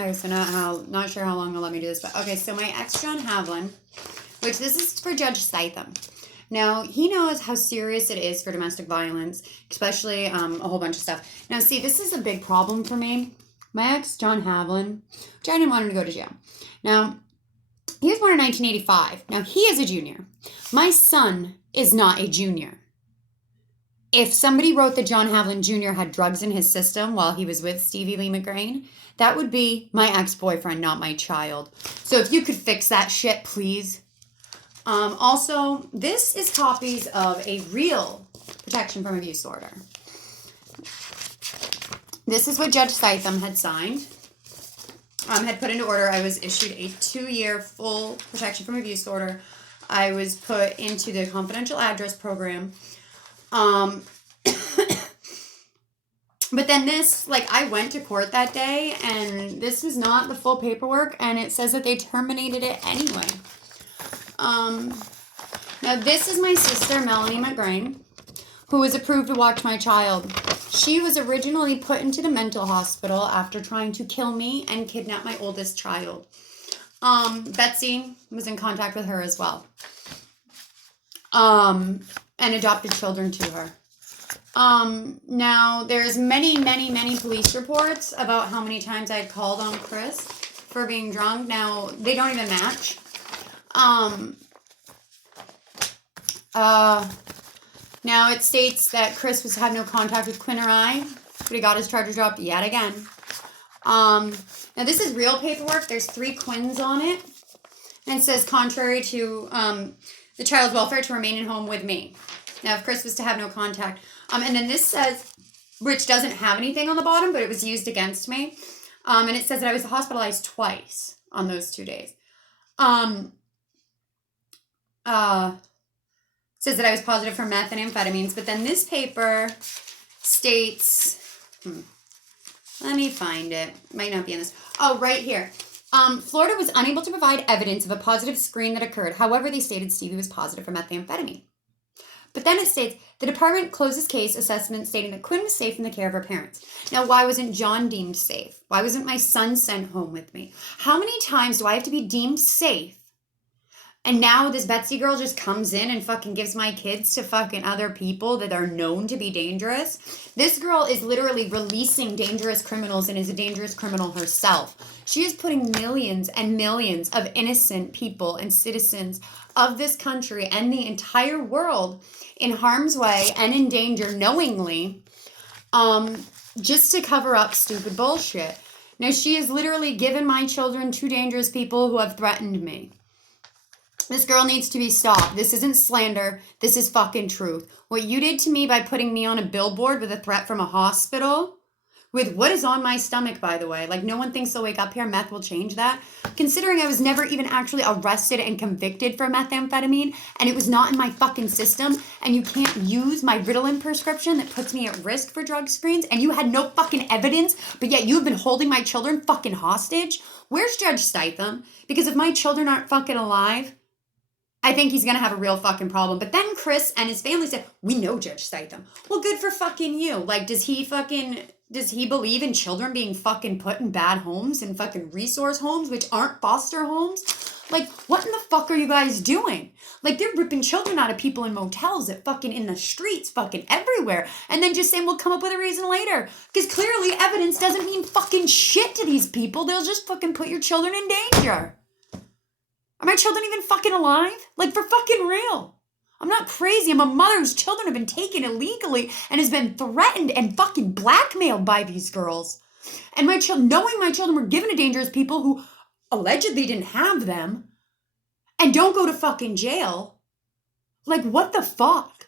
Okay, so not sure how long they'll let me do this, but okay, so my ex John Havlin, which this is for Judge Statham. Now, he knows how serious it is for domestic violence, especially a whole bunch of stuff. Now, see, this is a big problem for me. My ex, John Havlin, which I didn't want him to go to jail. Now, he was born in 1985. Now, he is a junior. My son is not a junior. If somebody wrote that John Havlin Jr. had drugs in his system while he was with Stevie Lee McGrain, that would be my ex-boyfriend, not my child. So if you could fix that shit, please. Also, this is copies of a real protection from abuse order. This is what Judge Statham had signed. Had put into order. I was issued a 2-year full protection from abuse order. I was put into the confidential address program. But then this, I went to court that day, and this was not the full paperwork, and it says that they terminated it anyway. Now this is my sister, Melanie McGrain, who was approved to watch my child. She was originally put into the mental hospital after trying to kill me and kidnap my oldest child. Betsy was in contact with her as well. And adopted children to her. Now there's many police reports about how many times I'd called on Chris for being drunk. Now they don't even match. Now it states that Chris had no contact with Quinn or I, but he got his charges dropped yet again. Now this is real paperwork. There's 3 Quinns on it. And it says contrary to, the child's welfare to remain in home with me. Now if Chris was to have no contact. And then this says, which doesn't have anything on the bottom, but it was used against me. And it says that I was hospitalized twice on those 2 days. Says that I was positive for meth and amphetamines, but then this paper states, let me find it. Might not be in this. Oh, right here. Florida was unable to provide evidence of a positive screen that occurred. However, they stated Stevie was positive for methamphetamine. But then it states, the department closes case assessment stating that Quinn was safe in the care of her parents. Now, why wasn't John deemed safe? Why wasn't my son sent home with me? How many times do I have to be deemed safe? And now this Betsy girl just comes in and fucking gives my kids to fucking other people that are known to be dangerous. This girl is literally releasing dangerous criminals and is a dangerous criminal herself. She is putting millions and millions of innocent people and citizens of this country and the entire world in harm's way and in danger knowingly, just to cover up stupid bullshit. Now she has literally given my children to dangerous people who have threatened me. This girl needs to be stopped. This isn't slander. This is fucking truth. What you did to me by putting me on a billboard with a threat from a hospital, with what is on my stomach, by the way. No one thinks they'll wake up here. Meth will change that. Considering I was never even actually arrested and convicted for methamphetamine, and it was not in my fucking system, and you can't use my Ritalin prescription that puts me at risk for drug screens, and you had no fucking evidence, but yet you've been holding my children fucking hostage. Where's Judge Statham? Because if my children aren't fucking alive, I think he's going to have a real fucking problem. But then Chris and his family said, we know Judge Statham. Well, good for fucking you. Does he believe in children being fucking put in bad homes and fucking resource homes, which aren't foster homes? What in the fuck are you guys doing? They're ripping children out of people in motels at fucking in the streets, fucking everywhere. And then just saying we'll come up with a reason later. Because clearly evidence doesn't mean fucking shit to these people. They'll just fucking put your children in danger. Are my children even fucking alive? For fucking real. I'm not crazy. I'm a mother whose children have been taken illegally and has been threatened and fucking blackmailed by these girls. And knowing my children were given to dangerous people who allegedly didn't have them and don't go to fucking jail. What the fuck?